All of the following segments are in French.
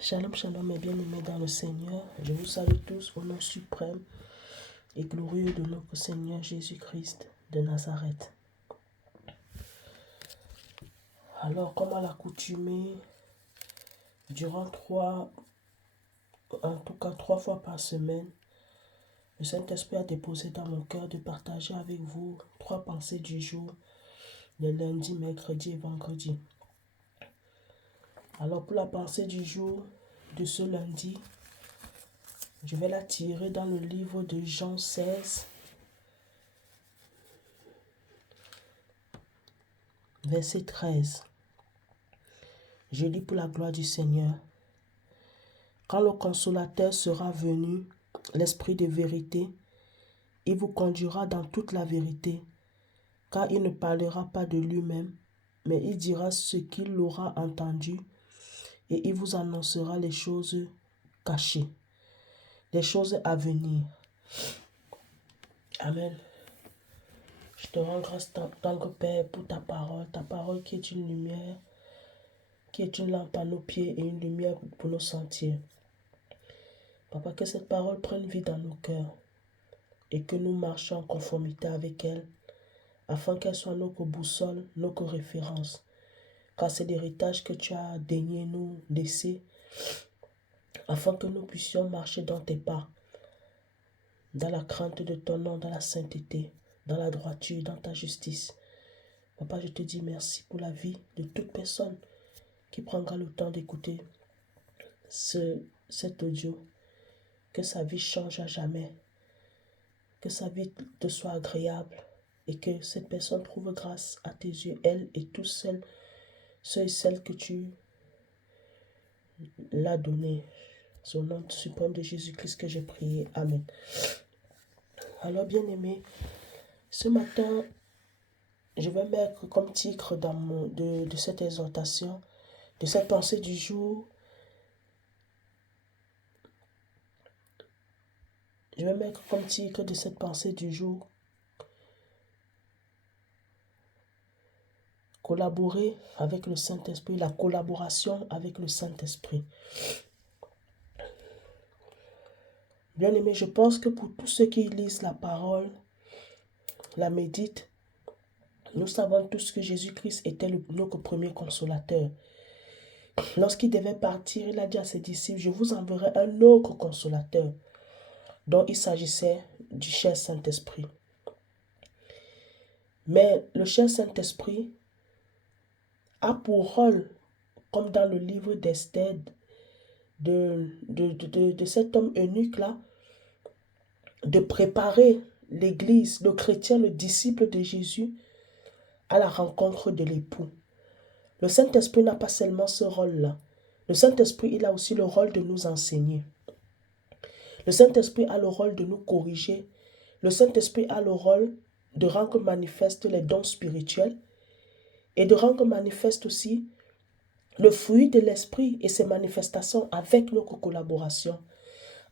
Shalom, shalom, mes bien-aimés dans le Seigneur. Je vous salue tous au nom suprême et glorieux de notre Seigneur Jésus-Christ de Nazareth. Alors, comme à l'accoutumée, durant trois fois par semaine, le Saint-Esprit a déposé dans mon cœur de partager avec vous 3 pensées du jour, le lundi, mercredi et vendredi. Alors, pour la pensée du jour de ce lundi, je vais la tirer dans le livre de Jean 16, verset 13. Je lis pour la gloire du Seigneur. Quand le consolateur sera venu, l'Esprit de vérité, il vous conduira dans toute la vérité, car il ne parlera pas de lui-même, mais il dira ce qu'il aura entendu, et il vous annoncera les choses cachées, les choses à venir. Amen. Je te rends grâce, tant que Père, pour ta parole qui est une lumière, qui est une lampe à nos pieds et une lumière pour nos sentiers. Papa, que cette parole prenne vie dans nos cœurs et que nous marchions en conformité avec elle, afin qu'elle soit notre boussole, notre référence. Car c'est l'héritage que tu as daigné nous laisser, afin que nous puissions marcher dans tes pas, dans la crainte de ton nom, dans la sainteté, dans la droiture, dans ta justice. Papa, je te dis merci pour la vie de toute personne qui prendra le temps d'écouter cet audio. Que sa vie change à jamais. Que sa vie te soit agréable. Et que cette personne trouve grâce à tes yeux, elle et tous ceux et celles que tu l'as donné. C'est au nom suprême de Jésus-Christ que j'ai prié. Amen. Alors, bien-aimés, ce matin, je vais mettre comme titre de cette exhortation, de cette pensée du jour, je vais mettre comme titre de cette pensée du jour, collaborer avec le Saint-Esprit, la collaboration avec le Saint-Esprit. Bien-aimés, je pense que pour tous ceux qui lisent la parole, la méditent, nous savons tous que Jésus-Christ était notre premier consolateur. Lorsqu'il devait partir, il a dit à ses disciples, je vous enverrai un autre consolateur, dont il s'agissait du cher Saint-Esprit. Mais le cher Saint-Esprit a pour rôle, comme dans le livre d'Esther, de cet homme eunuque-là, de préparer l'Église, le chrétien, le disciple de Jésus, à la rencontre de l'époux. Le Saint-Esprit n'a pas seulement ce rôle-là. Le Saint-Esprit, il a aussi le rôle de nous enseigner. Le Saint-Esprit a le rôle de nous corriger. Le Saint-Esprit a le rôle de rendre manifeste les dons spirituels et de rendre manifeste aussi le fruit de l'Esprit et ses manifestations avec notre collaboration,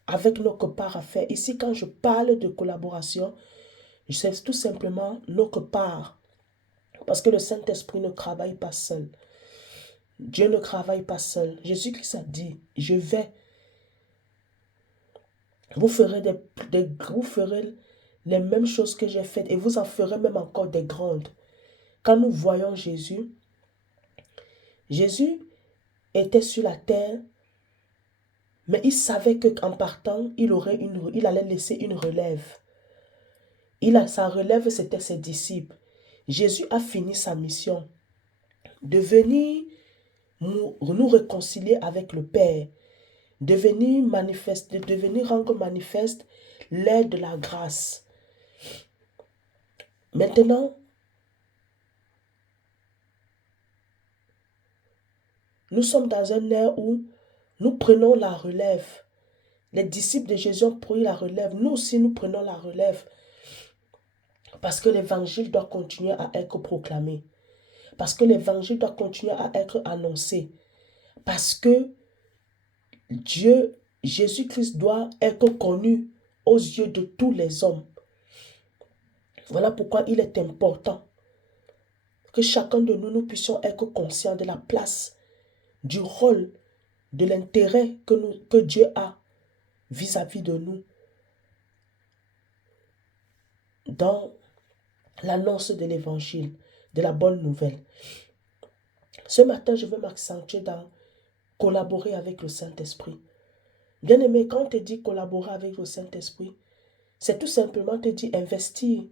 avec notre part à faire. Ici, quand je parle de collaboration, c'est tout simplement notre part. Parce que le Saint-Esprit ne travaille pas seul. Dieu ne travaille pas seul. Jésus-Christ a dit, je vais. Vous ferez les mêmes choses que j'ai faites et vous en ferez même encore des grandes. Quand nous voyons Jésus, Jésus était sur la terre, mais il savait qu'en partant, il allait laisser une relève. Sa relève, c'était ses disciples. Jésus a fini sa mission de venir nous réconcilier avec le Père, de venir rendre manifeste l'aide de la grâce. Maintenant, nous sommes dans un ère où nous prenons la relève. Les disciples de Jésus ont pris la relève. Nous aussi, nous prenons la relève. Parce que l'évangile doit continuer à être proclamé. Parce que l'évangile doit continuer à être annoncé. Parce que Dieu, Jésus-Christ doit être connu aux yeux de tous les hommes. Voilà pourquoi il est important que chacun de nous, nous puissions être conscients de la place, du rôle de l'intérêt que Dieu a vis-à-vis de nous dans l'annonce de l'évangile, de la bonne nouvelle. Ce matin, je veux m'accentuer dans collaborer avec le Saint-Esprit. Bien-aimé, quand on te dit collaborer avec le Saint-Esprit, c'est tout simplement te dire investir,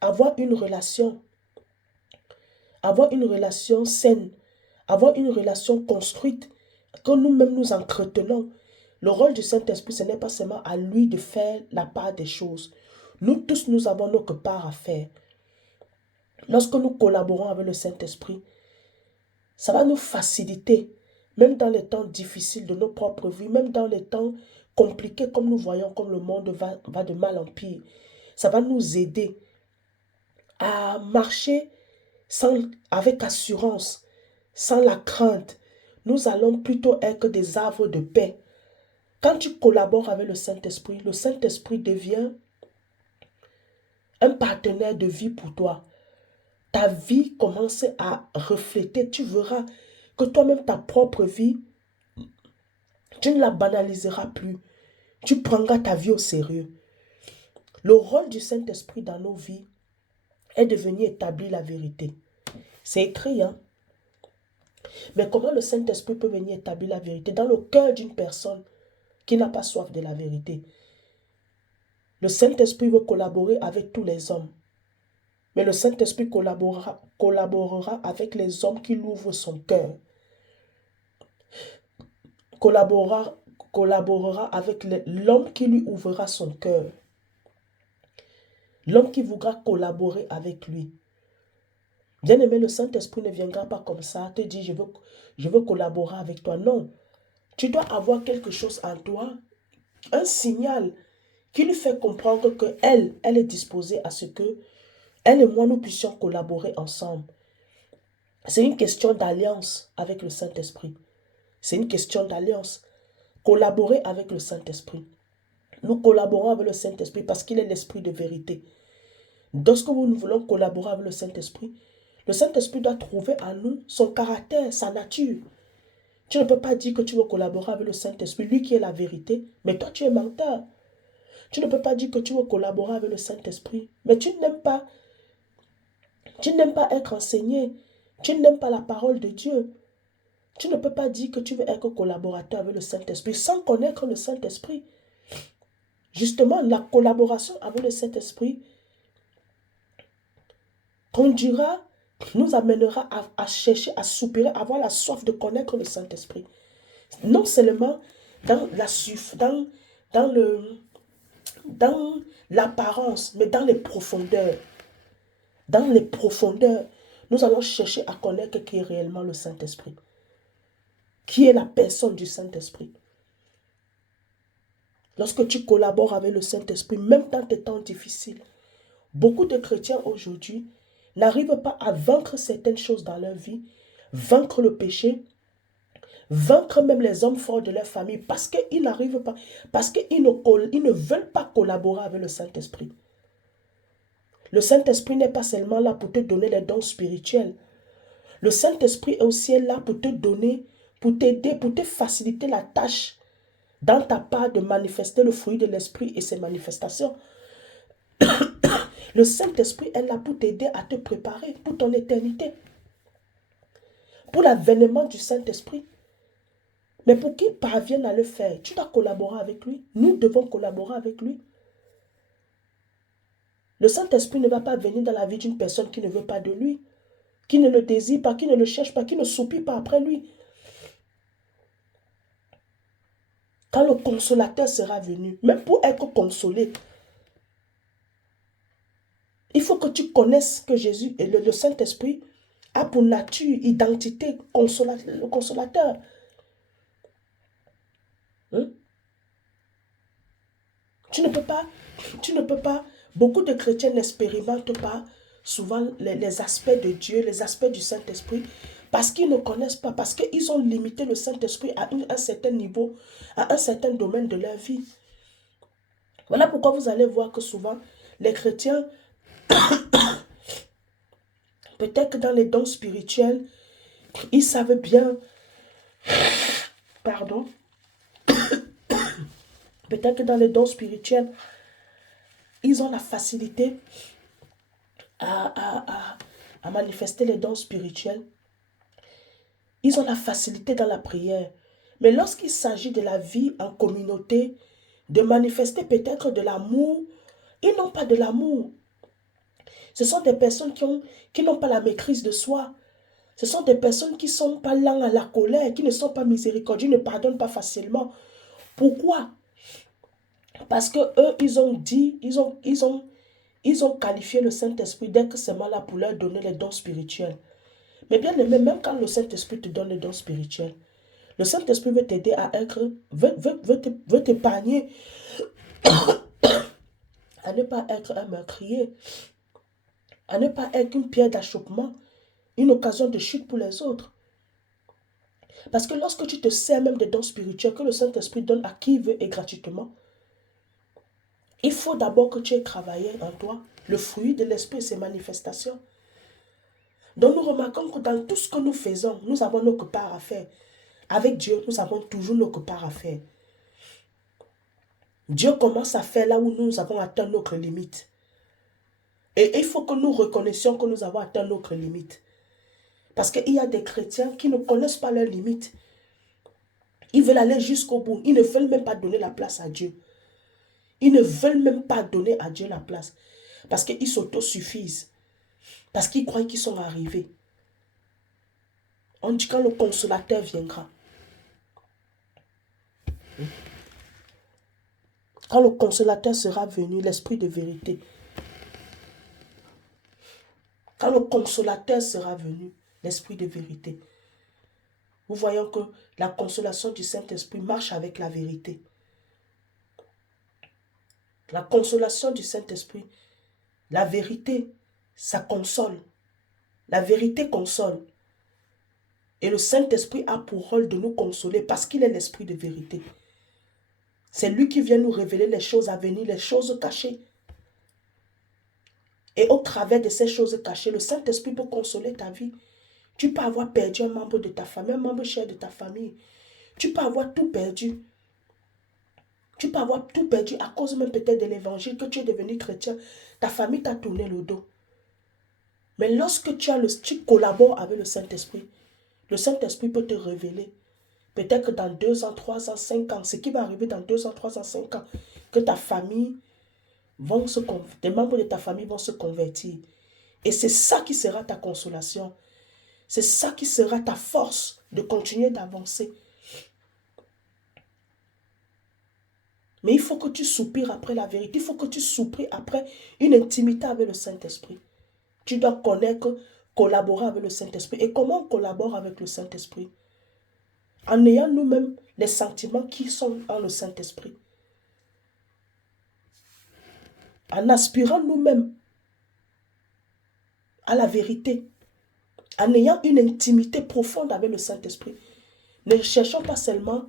avoir une relation saine, avoir une relation construite, que nous-mêmes nous entretenons. Le rôle du Saint-Esprit, ce n'est pas seulement à lui de faire la part des choses. Nous tous, nous avons notre part à faire. Lorsque nous collaborons avec le Saint-Esprit, ça va nous faciliter, même dans les temps difficiles de nos propres vies, même dans les temps compliqués comme nous voyons, comme le monde va de mal en pire. Ça va nous aider à marcher avec assurance, sans la crainte. Nous allons plutôt être des havres de paix. Quand tu collabores avec le Saint-Esprit devient un partenaire de vie pour toi. Ta vie commence à refléter. Tu verras que toi-même, ta propre vie, tu ne la banaliseras plus. Tu prendras ta vie au sérieux. Le rôle du Saint-Esprit dans nos vies est de venir établir la vérité. C'est écrit, hein? Mais comment le Saint-Esprit peut venir établir la vérité dans le cœur d'une personne qui n'a pas soif de la vérité? Le Saint-Esprit veut collaborer avec tous les hommes. Mais le Saint-Esprit collaborera avec les hommes qui l'ouvrent son cœur. Collaborera avec l'homme qui lui ouvrira son cœur. L'homme qui voudra collaborer avec lui. Bien-aimé, le Saint-Esprit ne viendra pas comme ça, te dire je veux collaborer avec toi. Non. Tu dois avoir quelque chose en toi, un signal qui lui fait comprendre qu'elle est disposée à ce que elle et moi, nous puissions collaborer ensemble. C'est une question d'alliance avec le Saint-Esprit. C'est une question d'alliance. Collaborer avec le Saint-Esprit. Nous collaborons avec le Saint-Esprit parce qu'il est l'Esprit de vérité. Lorsque nous voulons collaborer avec le Saint-Esprit doit trouver en nous son caractère, sa nature. Tu ne peux pas dire que tu veux collaborer avec le Saint-Esprit, lui qui est la vérité, mais toi tu es menteur. Tu ne peux pas dire que tu veux collaborer avec le Saint-Esprit, mais tu n'aimes pas être enseigné. Tu n'aimes pas la parole de Dieu. Tu ne peux pas dire que tu veux être collaborateur avec le Saint-Esprit sans connaître le Saint-Esprit. Justement, la collaboration avec le Saint-Esprit nous amènera à chercher, à soupirer, à avoir la soif de connaître le Saint-Esprit. Non seulement dans l'apparence, mais dans les profondeurs. Dans les profondeurs, nous allons chercher à connaître qui est réellement le Saint-Esprit. Qui est la personne du Saint-Esprit. Lorsque tu collabores avec le Saint-Esprit, même dans tes temps difficiles, beaucoup de chrétiens aujourd'hui n'arrivent pas à vaincre certaines choses dans leur vie, vaincre le péché, vaincre même les hommes forts de leur famille, parce qu'ils n'arrivent pas, parce qu'ils ne veulent pas collaborer avec le Saint-Esprit. Le Saint-Esprit n'est pas seulement là pour te donner les dons spirituels. Le Saint-Esprit est aussi là pour te donner, pour t'aider, pour te faciliter la tâche dans ta part de manifester le fruit de l'Esprit et ses manifestations. Le Saint-Esprit est là pour t'aider à te préparer pour ton éternité. Pour l'avènement du Saint-Esprit. Mais pour qu'il parvienne à le faire, tu dois collaborer avec lui. Nous devons collaborer avec lui. Le Saint-Esprit ne va pas venir dans la vie d'une personne qui ne veut pas de lui, qui ne le désire pas, qui ne le cherche pas, qui ne soupire pas après lui. Quand le consolateur sera venu, même pour être consolé, il faut que tu connaisses que Jésus et le Saint-Esprit a pour nature, identité, le consolateur. Hein? Tu ne peux pas, beaucoup de chrétiens n'expérimentent pas souvent les aspects de Dieu, les aspects du Saint-Esprit, parce qu'ils ne connaissent pas, parce qu'ils ont limité le Saint-Esprit à un certain niveau, à un certain domaine de leur vie. Voilà pourquoi vous allez voir que souvent, les chrétiens, peut-être que dans les dons spirituels, ils savent bien pardon, peut-être que dans les dons spirituels, ils ont la facilité à manifester les dons spirituels. Ils ont la facilité dans la prière. Mais lorsqu'il s'agit de la vie en communauté, de manifester peut-être de l'amour, ils n'ont pas de l'amour. Ce sont des personnes qui n'ont pas la maîtrise de soi. Ce sont des personnes qui ne sont pas lents à la colère, qui ne sont pas miséricordieux, ne pardonnent pas facilement. Pourquoi? Parce que eux, ils ont dit, ils ont qualifié le Saint-Esprit d'être seulement là pour leur donner les dons spirituels. Mais bien aimé, même quand le Saint-Esprit te donne les dons spirituels, le Saint-Esprit veut t'aider à être, veut t'épargner à ne pas être un meurtrier, à ne pas être une pierre d'achoppement, une occasion de chute pour les autres. Parce que lorsque tu te sers même des dons spirituels que le Saint-Esprit donne à qui il veut et gratuitement, il faut d'abord que tu aies travaillé en toi le fruit de l'Esprit et ses manifestations. Donc nous remarquons que dans tout ce que nous faisons, nous avons notre part à faire. Avec Dieu, nous avons toujours notre part à faire. Dieu commence à faire là où nous avons atteint notre limite. Et il faut que nous reconnaissions que nous avons atteint notre limite. Parce qu'il y a des chrétiens qui ne connaissent pas leurs limites. Ils veulent aller jusqu'au bout. Ils ne veulent même pas donner la place à Dieu. Ils ne veulent même pas donner à Dieu la place. Parce qu'ils s'autosuffisent. Parce qu'ils croient qu'ils sont arrivés. On dit quand le consolateur viendra. Quand le consolateur sera venu, l'esprit de vérité. Quand le consolateur sera venu, l'esprit de vérité. Nous voyons que la consolation du Saint-Esprit marche avec la vérité. La consolation du Saint-Esprit, la vérité, ça console. La vérité console. Et le Saint-Esprit a pour rôle de nous consoler parce qu'il est l'esprit de vérité. C'est lui qui vient nous révéler les choses à venir, les choses cachées. Et au travers de ces choses cachées, le Saint-Esprit peut consoler ta vie. Tu peux avoir perdu un membre de ta famille, un membre cher de ta famille. Tu peux avoir tout perdu. Tu peux avoir tout perdu à cause même peut-être de l'évangile, que tu es devenu chrétien. Ta famille t'a tourné le dos. Mais lorsque tu collabores avec le Saint-Esprit peut te révéler. Peut-être que dans 2 ans, 3 ans, 5 ans, ce qui va arriver dans 2 ans, 3 ans, 5 ans, que ta famille des membres de ta famille vont se convertir. Et c'est ça qui sera ta consolation. C'est ça qui sera ta force de continuer d'avancer. Mais il faut que tu soupires après la vérité. Il faut que tu soupires après une intimité avec le Saint-Esprit. Tu dois connaître, collaborer avec le Saint-Esprit. Et comment on collabore avec le Saint-Esprit? En ayant nous-mêmes les sentiments qui sont dans le Saint-Esprit. En aspirant nous-mêmes à la vérité. En ayant une intimité profonde avec le Saint-Esprit. Ne cherchons pas seulement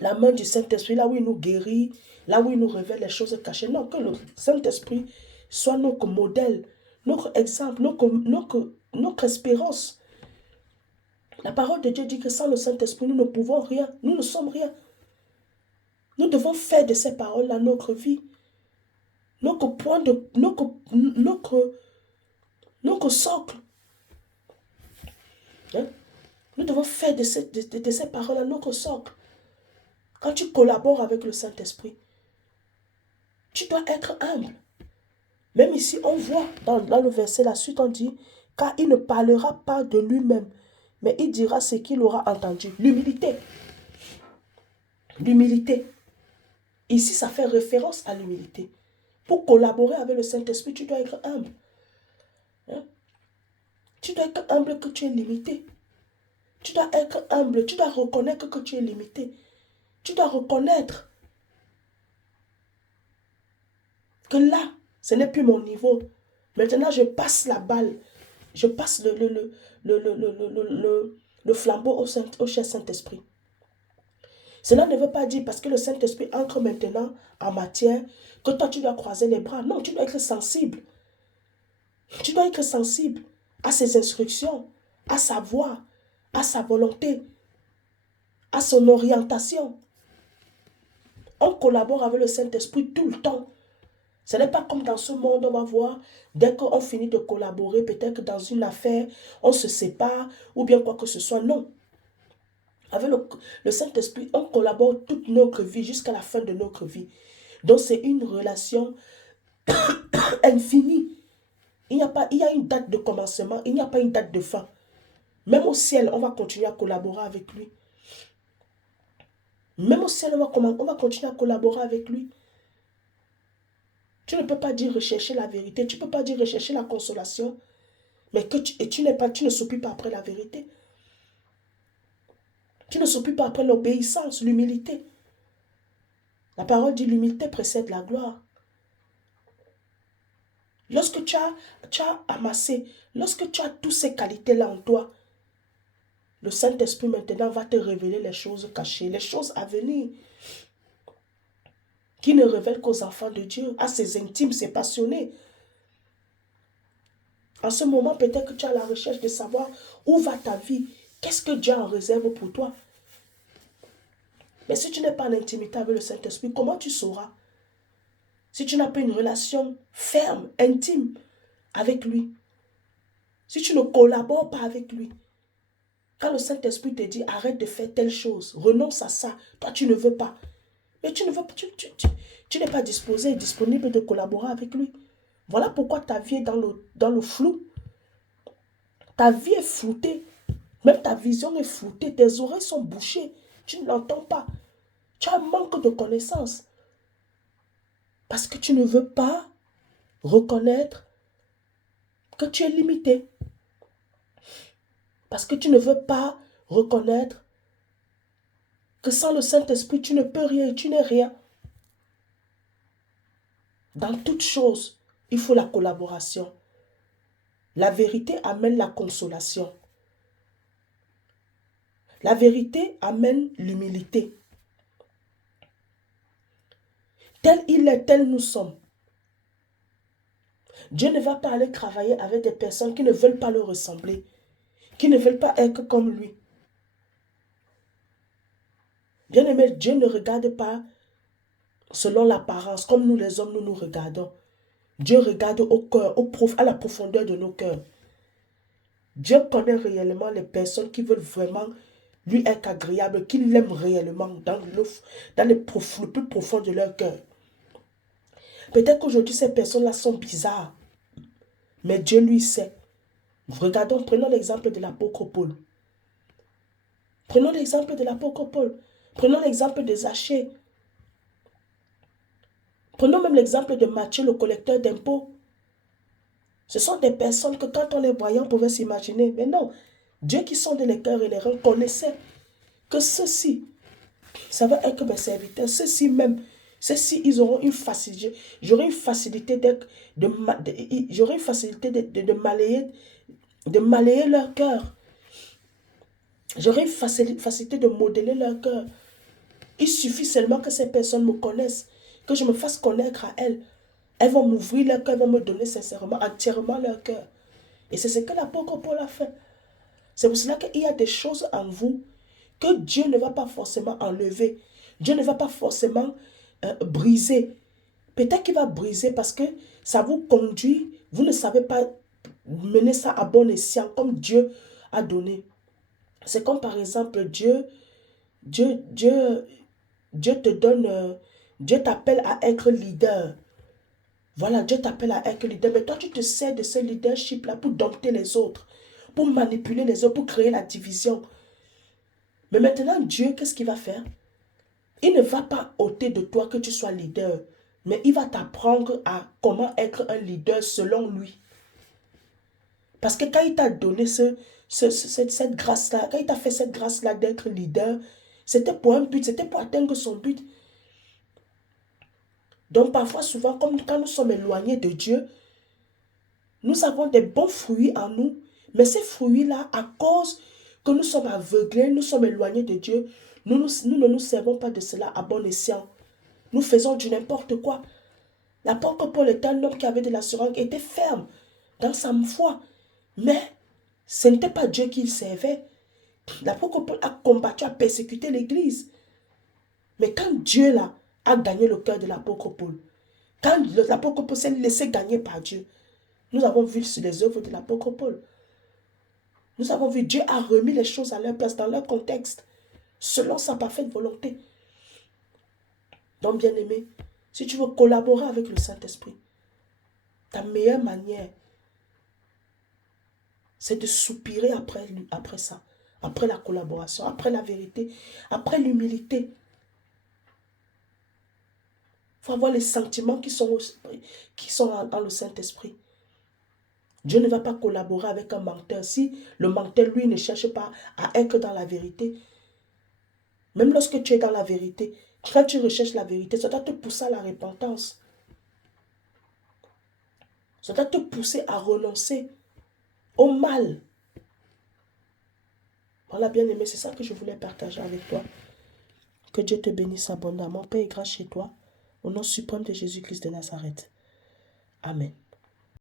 la main du Saint-Esprit, là où il nous guérit, là où il nous révèle les choses cachées. Non, que le Saint-Esprit soit notre modèle, notre exemple, notre espérance. La parole de Dieu dit que sans le Saint-Esprit, nous ne pouvons rien, nous ne sommes rien. Nous devons faire de ces paroles-là notre vie. Notre point de... Notre socle. Hein? Nous devons faire de ces paroles-là notre socle. Quand tu collabores avec le Saint-Esprit, tu dois être humble. Même ici, on voit dans le verset, la suite, on dit, car il ne parlera pas de lui-même, mais il dira ce qu'il aura entendu. L'humilité. L'humilité. Ici, ça fait référence à l'humilité. Pour collaborer avec le Saint-Esprit, tu dois être humble. Hein? Tu dois être humble que tu es limité. Tu dois être humble, tu dois reconnaître que tu es limité. Tu dois reconnaître que là, ce n'est plus mon niveau. Maintenant, je passe la balle. Je passe le flambeau au cher Saint-Esprit. Cela ne veut pas dire parce que le Saint-Esprit entre maintenant en matière que toi tu dois croiser les bras. Non, tu dois être sensible. Tu dois être sensible à ses instructions, à sa voix, à sa volonté. à son orientation. On collabore avec le Saint-Esprit tout le temps. Ce n'est pas comme dans ce monde, on va voir, dès qu'on finit de collaborer, peut-être que dans une affaire, on se sépare, ou bien quoi que ce soit. Non. Avec le Saint-Esprit, on collabore toute notre vie, jusqu'à la fin de notre vie. Donc c'est une relation infinie. Il y a une date de commencement, il n'y a pas une date de fin. Même au ciel, on va continuer à collaborer avec lui. Même au ciel, on va continuer à collaborer avec lui. Tu ne peux pas dire rechercher la vérité, tu ne peux pas dire rechercher la consolation, mais que tu ne soupires pas après la vérité. Tu ne soupires pas après l'obéissance, l'humilité. La parole dit l'humilité précède la gloire. Lorsque tu as amassé, lorsque tu as toutes ces qualités-là en toi, le Saint-Esprit maintenant va te révéler les choses cachées, les choses à venir, qui ne révèlent qu'aux enfants de Dieu, à ses intimes, ses passionnés. En ce moment, peut-être que tu es à la recherche de savoir où va ta vie, qu'est-ce que Dieu en réserve pour toi. Mais si tu n'es pas en intimité avec le Saint-Esprit, comment tu sauras? Si tu n'as pas une relation ferme, intime avec lui, si tu ne collabores pas avec lui, quand le Saint-Esprit te dit arrête de faire telle chose, renonce à ça, toi tu ne veux pas. Mais tu ne veux pas, tu n'es pas disposé, disponible de collaborer avec lui. Voilà pourquoi ta vie est dans le flou. Ta vie est floutée. Même ta vision est floutée. Tes oreilles sont bouchées. Tu ne l'entends pas. Tu as un manque de connaissance. Parce que tu ne veux pas reconnaître que tu es limité. Parce que tu ne veux pas reconnaître que sans le Saint-Esprit, tu ne peux rien et tu n'es rien. Dans toute chose, il faut la collaboration. La vérité amène la consolation. La vérité amène l'humilité. Tel il est, tel nous sommes. Dieu ne va pas aller travailler avec des personnes qui ne veulent pas le ressembler, qui ne veulent pas être comme lui. Bien-aimé, Dieu ne regarde pas selon l'apparence, comme nous les hommes, nous nous regardons. Dieu regarde au cœur, à la profondeur de nos cœurs. Dieu connaît réellement les personnes qui veulent vraiment lui être agréables, qui l'aiment réellement dans le plus profond de leur cœur. Peut-être qu'aujourd'hui, ces personnes-là sont bizarres, mais Dieu lui sait. Regardons, prenons l'exemple de l'apôtre Paul. Prenons l'exemple de l'apôtre Paul. Prenons l'exemple de Zachée. Prenons même l'exemple de Matthieu, le collecteur d'impôts. Ce sont des personnes que quand on les voyait, on pouvait s'imaginer. Mais non, Dieu qui sonde les cœurs et les reins connaissait que ceux-ci, ça va être mes serviteurs. Ceux-ci même, ceux-ci, ils auront une facilité. J'aurai une facilité j'aurai une facilité de malayer leur cœur. J'aurai une facilité de modeler leur cœur. Il suffit seulement que ces personnes me connaissent, que je me fasse connaître à elles. Elles vont m'ouvrir leur cœur, elles vont me donner sincèrement, entièrement leur cœur. Et c'est ce que l'apôtre Paul a fait. C'est pour cela qu'il y a des choses en vous que Dieu ne va pas forcément enlever. Dieu ne va pas forcément briser. Peut-être qu'il va briser parce que ça vous conduit, vous ne savez pas mener ça à bon escient comme Dieu a donné. C'est comme par exemple Dieu te donne, Dieu t'appelle à être leader. Voilà, Dieu t'appelle à être leader. Mais toi, tu te sers de ce leadership-là pour dompter les autres, pour manipuler les autres, pour créer la division. Mais maintenant, Dieu, qu'est-ce qu'il va faire? Il ne va pas ôter de toi que tu sois leader, mais il va t'apprendre à comment être un leader selon lui. Parce que quand il t'a donné cette grâce-là, quand il t'a fait cette grâce-là d'être leader, c'était pour un but, c'était pour atteindre son but. Donc parfois, souvent, comme quand nous sommes éloignés de Dieu, nous avons des bons fruits en nous, mais ces fruits-là, à cause que nous sommes aveuglés, nous sommes éloignés de Dieu, nous ne nous servons pas de cela à bon escient. Nous faisons du n'importe quoi. L'apôtre Paul était un homme qui avait de l'assurance, qui était ferme dans sa foi. Mais ce n'était pas Dieu qu'il servait. L'apôtre Paul a combattu, a persécuté l'église. Mais quand Dieu là, a gagné le cœur de l'apôtre Paul, quand l'apôtre Paul s'est laissé gagner par Dieu, nous avons vu sur les œuvres de l'apôtre Paul. Nous avons vu Dieu a remis les choses à leur place, dans leur contexte, selon sa parfaite volonté. Donc, bien-aimé, si tu veux collaborer avec le Saint-Esprit, ta meilleure manière, c'est de soupirer après ça, après la collaboration, après la vérité, après l'humilité. Il faut avoir les sentiments qui sont dans le Saint-Esprit. Dieu ne va pas collaborer avec un menteur si le menteur, lui, ne cherche pas à être dans la vérité. Même lorsque tu es dans la vérité, quand tu recherches la vérité, ça doit te pousser à la repentance. Ça doit te pousser à renoncer au mal. Voilà, bien-aimé, c'est ça que je voulais partager avec toi. Que Dieu te bénisse abondamment. Paix et grâce chez toi. Au nom suprême de Jésus-Christ de Nazareth. Amen.